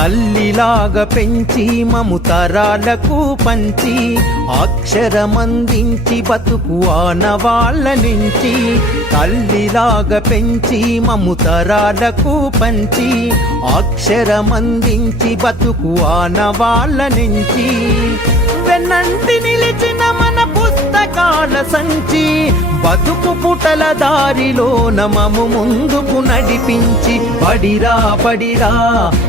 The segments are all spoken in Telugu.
తల్లిలాగా పెంచి మము తరాలకు పంచి అక్షరమందించి బతుకు ఆనవాళ్ళ నుంచి తల్లిలాగా పెంచి మము తరాలకు పంచి అక్షరమందించి బతుకు ఆనవాళ్ళ నుంచి వెన్నంటి నిలిచిన మన పుస్తకాల సంచి బతుకు పుటల దారిలో నమము ముందుకు నడిపించి బడిరా బడిరా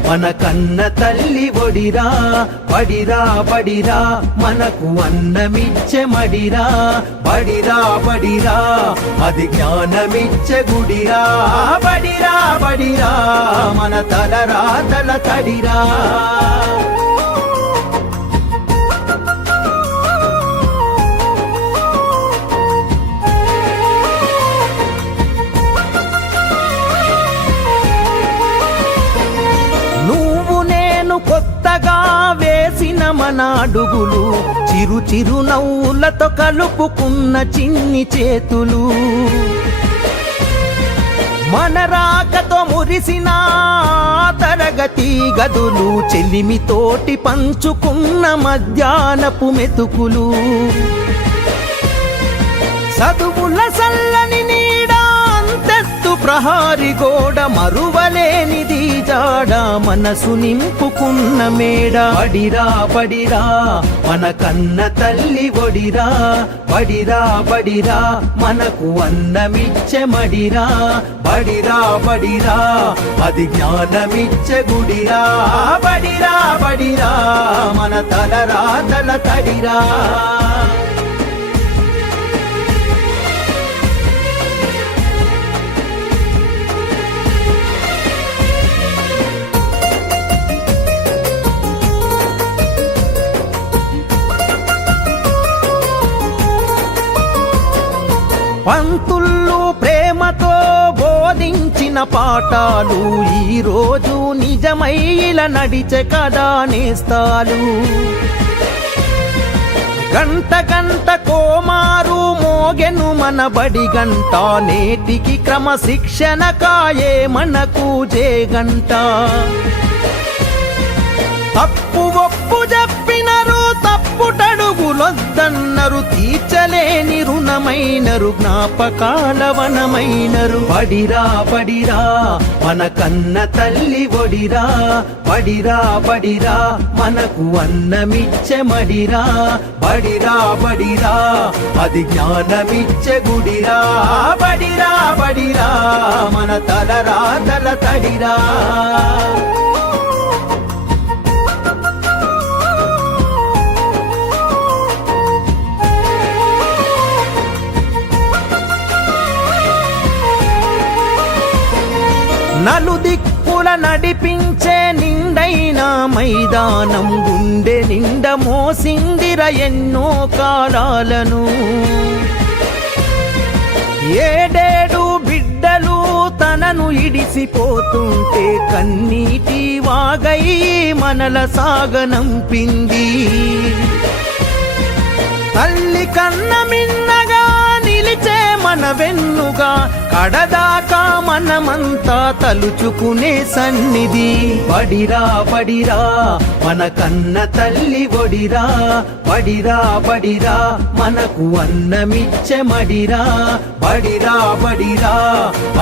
మన కన్న తల్లి ఒడిరా బడిరా బడిరా మనకు అన్నమిచ్చే మడిరా బడిరా బడిరా అది జ్ఞానమిచ్చే గుడిరా బడిరా బడిరా మన తలరాతల తడిరా కొత్తగా వేసిన మన అడుగులు చిరు చిరు నవ్వులతో కలుపుకున్న చిన్ని చేతులు మన రాకతో మురిసిన తరగతి గదులు చెలిమితోటి పంచుకున్న మధ్యాహ్నపు మెతుకులు చదువుల సల్లని నీడ అంతెత్తు ప్రహారి గోడ మరువలేనిది జాడ మనసు నింపుకున్న మేడ బడిరా బడిరా మన కన్న తల్లి ఒడిరా బడిరా బడిరా మనకు అన్నమిచ్చే మడిరా బడిరా బడిరా అది జ్ఞానమిచ్చే గుడిరా బడిరా బడిరా మన తలరాతల తడిరా పంతుళ్ళు ప్రేమతో బోధించిన పాఠాలు ఈరోజు నిజమై ఇలా నడిచే కదా నేస్తాలు గంట గంట కోమారు మోగెను మన బడి గంట నేటికి క్రమశిక్షణ కాయే మనకు జేగంట తప్పు ఒప్పు చెప్పినరు తప్పుటడుగులొద్దన్నరు తీర్చలేని రుణమైనరు జ్ఞాపకాల వనమైనరు బడిరా బడిరా మన కన్న తల్లి ఒడిరా బడిరా బడిరా మనకు అన్నమిచ్చే మడిరా బడిరా బడిరా అది జ్ఞానమిచ్చే గుడిరా బడిరా బడిరా మన తలరాతల తడిరా నలుదిక్కుల నడిపించే నిండైన మైదానం గుండె నిండ మోసిందిర ఎన్నో కాలాలను ఏడేడు బిడ్డలు తనను ఇడిసిపోతుంటే కన్నీటి వాగై మనల సాగనంపింది తల్లి కన్న మిన్నగా నిలిచే మన వెన్నుగా కడదాకా మనమంతా తలుచుకునే సన్నిధి బడిరా బడిరా మన కన్న తల్లి ఒడిరా బడిరా బడిరా మనకు అన్నమిచ్చే మడిరా బడిరా బడిరా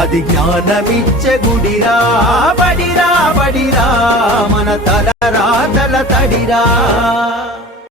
అది జ్ఞానమిచ్చే గుడిరా బడిరా బడిరా మన తలరాతల తడిరా